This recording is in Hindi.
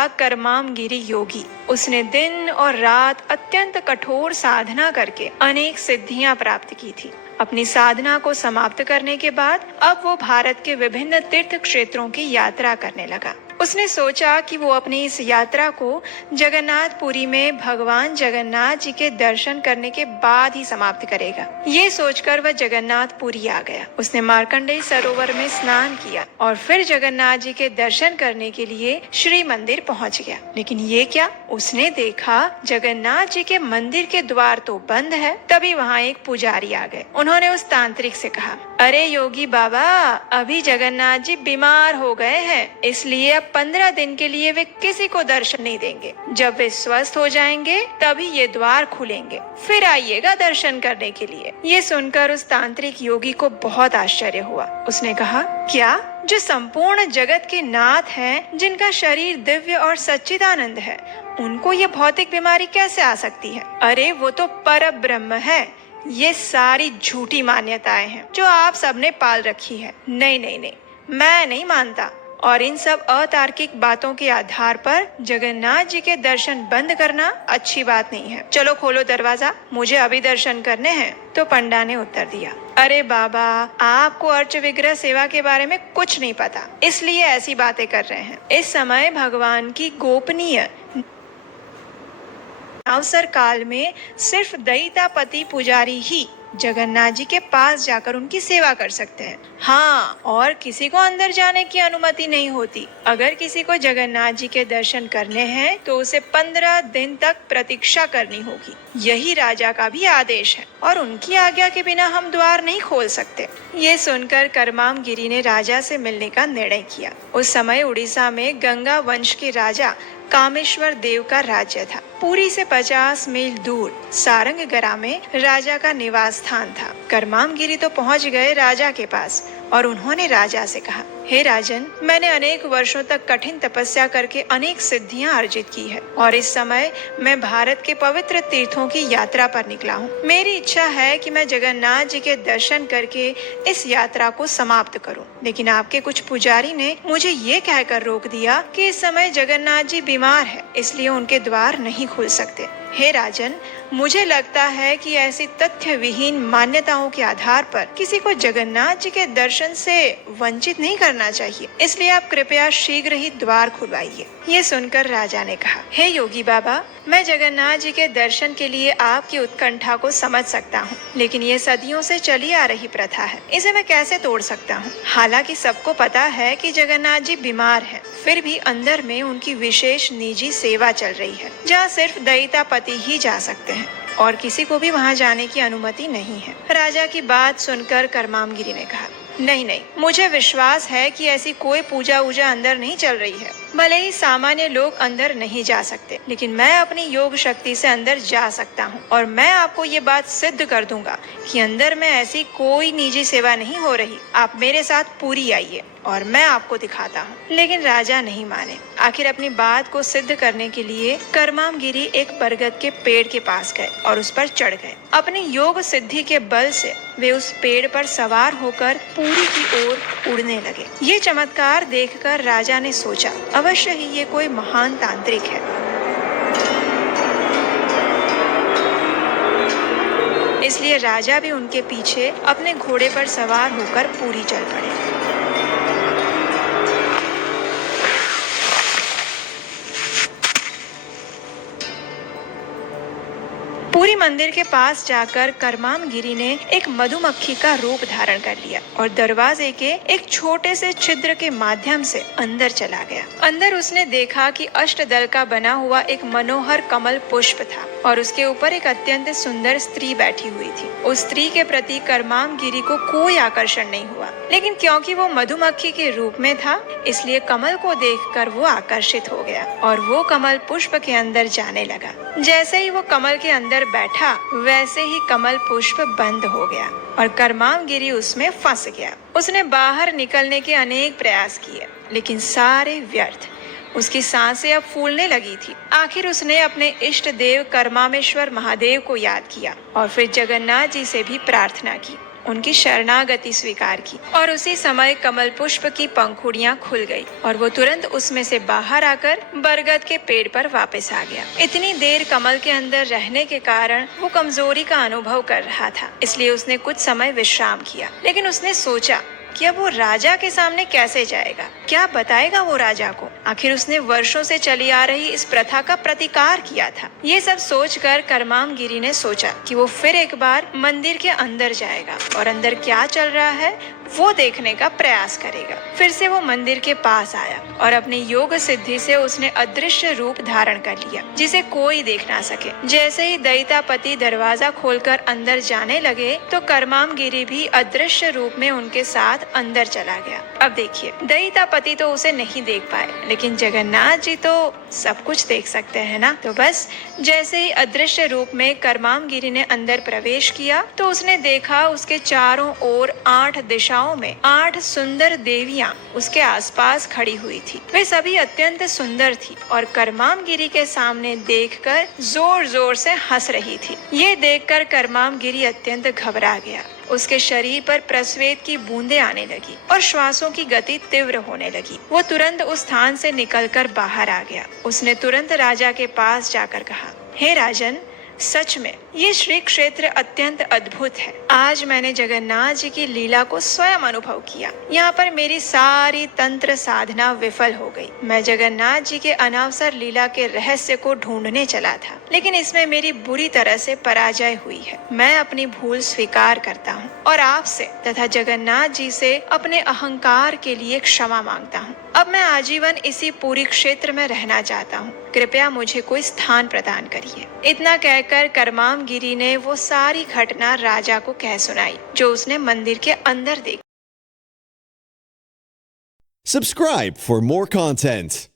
था कर्मामगिरी योगी। उसने दिन और रात अत्यंत कठोर साधना करके अनेक सिद्धियां प्राप्त की थी। अपनी साधना को समाप्त करने के बाद अब वो भारत के विभिन्न तीर्थ क्षेत्रों की यात्रा करने लगा। उसने सोचा कि वो अपनी इस यात्रा को जगन्नाथपुरी में भगवान जगन्नाथ जी के दर्शन करने के बाद ही समाप्त करेगा। ये सोचकर वह जगन्नाथपुरी आ गया। उसने मार्कंडेय सरोवर में स्नान किया और फिर जगन्नाथ जी के दर्शन करने के लिए श्री मंदिर पहुंच गया। लेकिन ये क्या, उसने देखा जगन्नाथ जी के मंदिर के द्वार तो बंद है। तभी वहाँ एक पुजारी आ गए। उन्होंने उस तांत्रिक से कहा, अरे योगी बाबा, अभी जगन्नाथ जी बीमार हो गए हैं, इसलिए अब 15 दिन के लिए वे किसी को दर्शन नहीं देंगे। जब वे स्वस्थ हो जाएंगे तभी ये द्वार खुलेंगे, फिर आइएगा दर्शन करने के लिए। ये सुनकर उस तांत्रिक योगी को बहुत आश्चर्य हुआ। उसने कहा, क्या, जो संपूर्ण जगत के नाथ हैं, जिनका शरीर दिव्य और सच्चिदानंद है, उनको ये भौतिक बीमारी कैसे आ सकती है? अरे वो तो पर ब्रह्म है। ये सारी झूठी मान्यताएं हैं जो आप सबने पाल रखी है। नहीं नहीं नहीं, मैं नहीं मानता। और इन सब अतार्किक बातों के आधार पर जगन्नाथ जी के दर्शन बंद करना अच्छी बात नहीं है। चलो खोलो दरवाजा, मुझे अभी दर्शन करने हैं। तो पंडा ने उत्तर दिया, अरे बाबा, आपको अर्च विग्रह सेवा के बारे में कुछ नहीं पता, इसलिए ऐसी बातें कर रहे हैं। इस समय भगवान की गोपनीय अवसर काल में सिर्फ दैतापति पुजारी ही जगन्नाथ जी के पास जाकर उनकी सेवा कर सकते हैं। हाँ, और किसी को अंदर जाने की अनुमति नहीं होती। अगर किसी को जगन्नाथ जी के दर्शन करने हैं तो उसे 15 दिन तक प्रतीक्षा करनी होगी। यही राजा का भी आदेश है और उनकी आज्ञा के बिना हम द्वार नहीं खोल सकते। ये सुनकर कर्मामगिरी ने राजा से मिलने का निर्णय किया। उस समय उड़ीसा में गंगा वंश के राजा कामेश्वर देव का राज्य था। पुरी से 50 मील दूर सारंगगरा में राजा का निवास स्थान था। कर्मामगिरी तो पहुंच गए राजा के पास और उन्होंने राजा से कहा, हे राजन, मैंने अनेक वर्षों तक कठिन तपस्या करके अनेक सिद्धियां अर्जित की है और इस समय मैं भारत के पवित्र तीर्थों की यात्रा पर निकला हूँ। मेरी इच्छा है कि मैं जगन्नाथ जी के दर्शन करके इस यात्रा को समाप्त करूँ, लेकिन आपके कुछ पुजारी ने मुझे ये कहकर रोक दिया कि इस समय जगन्नाथ जी बीमार है, इसलिए उनके द्वार नहीं खुल सकते। हे राजन, मुझे लगता है कि ऐसी तथ्य विहीन मान्यताओं के आधार पर किसी को जगन्नाथ जी के दर्शन से वंचित नहीं करना चाहिए, इसलिए आप कृपया शीघ्र ही द्वार खुलवाइए। ये सुनकर राजा ने कहा, हे योगी बाबा, मैं जगन्नाथ जी के दर्शन के लिए आपकी उत्कंठा को समझ सकता हूँ, लेकिन ये सदियों से चली आ रही प्रथा है, इसे मैं कैसे तोड़ सकता हूँ? हालांकि सबको पता है कि जगन्नाथ जी बीमार हैं, फिर भी अंदर में उनकी विशेष निजी सेवा चल रही है, जहाँ सिर्फ दैतापति ही जा सकते हैं और किसी को भी वहाँ जाने की अनुमति नहीं है। राजा की बात सुनकर कर्मामगिरी ने कहा, नहीं नहीं, मुझे विश्वास है कि ऐसी कोई पूजा वूजा अंदर नहीं चल रही है। भले ही सामान्य लोग अंदर नहीं जा सकते, लेकिन मैं अपनी योग शक्ति से अंदर जा सकता हूँ और मैं आपको ये बात सिद्ध कर दूंगा कि अंदर में ऐसी कोई निजी सेवा नहीं हो रही। आप मेरे साथ पूरी आइए और मैं आपको दिखाता हूँ। लेकिन राजा नहीं माने। आखिर अपनी बात को सिद्ध करने के लिए कर्मामगिरी एक बरगद के पेड़ के पास गए और उस पर चढ़ गए। अपनी योग सिद्धि के बल से वे उस पेड़ पर सवार होकर पुरी की ओर उड़ने लगे। ये चमत्कार देखकर राजा ने सोचा, अवश्य ही ये कोई महान तांत्रिक है। इसलिए राजा भी उनके पीछे अपने घोड़े पर सवार होकर पुरी चल पड़े। पुरी मंदिर के पास जाकर कर्मामगिरी ने एक मधुमक्खी का रूप धारण कर लिया और दरवाजे के एक छोटे से छिद्र के माध्यम से अंदर चला गया। अंदर उसने देखा कि अष्टदल का बना हुआ एक मनोहर कमल पुष्प था और उसके ऊपर एक अत्यंत सुंदर स्त्री बैठी हुई थी। उस स्त्री के प्रति कर्मामगिरी को कोई आकर्षण नहीं हुआ, लेकिन क्योंकि वो मधुमक्खी के रूप में था, इसलिए कमल को देखकर वो आकर्षित हो गया और वो कमल पुष्प के अंदर जाने लगा। जैसे ही वो कमल के अंदर बैठा, वैसे ही कमल पुष्प बंद हो गया और कर्मामगिरी उसमें फंस गया। उसने बाहर निकलने के अनेक प्रयास किए, लेकिन सारे व्यर्थ। उसकी सांसें अब फूलने लगी थी। आखिर उसने अपने इष्ट देव कर्मामेश्वर महादेव को याद किया और फिर जगन्नाथ जी से भी प्रार्थना की। उनकी शरणागति स्वीकार की और उसी समय कमल पुष्प की पंखुड़ियां खुल गई और वो तुरंत उसमें से बाहर आकर बरगद के पेड़ पर वापस आ गया। इतनी देर कमल के अंदर रहने के कारण वो कमजोरी का अनुभव कर रहा था, इसलिए उसने कुछ समय विश्राम किया। लेकिन उसने सोचा कि अब वो राजा के सामने कैसे जाएगा, क्या बताएगा वो राजा को। आखिर उसने वर्षों से चली आ रही इस प्रथा का प्रतिकार किया था। ये सब सोचकर करमाम गिरी ने सोचा कि वो फिर एक बार मंदिर के अंदर जाएगा और अंदर क्या चल रहा है वो देखने का प्रयास करेगा। फिर से वो मंदिर के पास आया और अपनी योग सिद्धि से उसने अदृश्य रूप धारण कर लिया, जिसे कोई देख ना सके। जैसे ही दैतापति दरवाजा खोलकर अंदर जाने लगे तो करमाम गिरी भी अदृश्य रूप में उनके साथ अंदर चला गया। अब देखिए, दैतापति तो उसे नहीं देख पाए, लेकिन जगन्नाथ जी तो सब कुछ देख सकते हैं ना। तो बस जैसे ही अदृश्य रूप में करमाम गिरी ने अंदर प्रवेश किया तो उसने देखा उसके चारों ओर 8 दिशाओं में 8 सुंदर देवियां उसके आसपास खड़ी हुई थी। वे सभी अत्यंत सुंदर थी और करमाम गिरी के सामने देखकर जोर जोर से हंस रही थी। ये देखकर करमाम गिरी अत्यंत घबरा गया। उसके शरीर पर प्रस्वेद की बूंदें आने लगी और श्वासों की गति तीव्र होने लगी। वो तुरंत उस स्थान से निकलकर बाहर आ गया। उसने तुरंत राजा के पास जाकर कहा, हे राजन, सच में ये श्री क्षेत्र अत्यंत अद्भुत है। आज मैंने जगन्नाथ जी की लीला को स्वयं अनुभव किया। यहाँ पर मेरी सारी तंत्र साधना विफल हो गई। मैं जगन्नाथ जी के अनावसर लीला के रहस्य को ढूंढने चला था, लेकिन इसमें मेरी बुरी तरह से पराजय हुई है। मैं अपनी भूल स्वीकार करता हूँ और आपसे तथा जगन्नाथ जी से अपने अहंकार के लिए क्षमा मांगता हूँ। अब मैं आजीवन इसी पूरी क्षेत्र में रहना चाहता हूँ। कृपया मुझे कोई स्थान प्रदान करिए। इतना कहकर करमाम गिरी ने वो सारी घटना राजा को कह सुनाई जो उसने मंदिर के अंदर देखी। Subscribe for more content.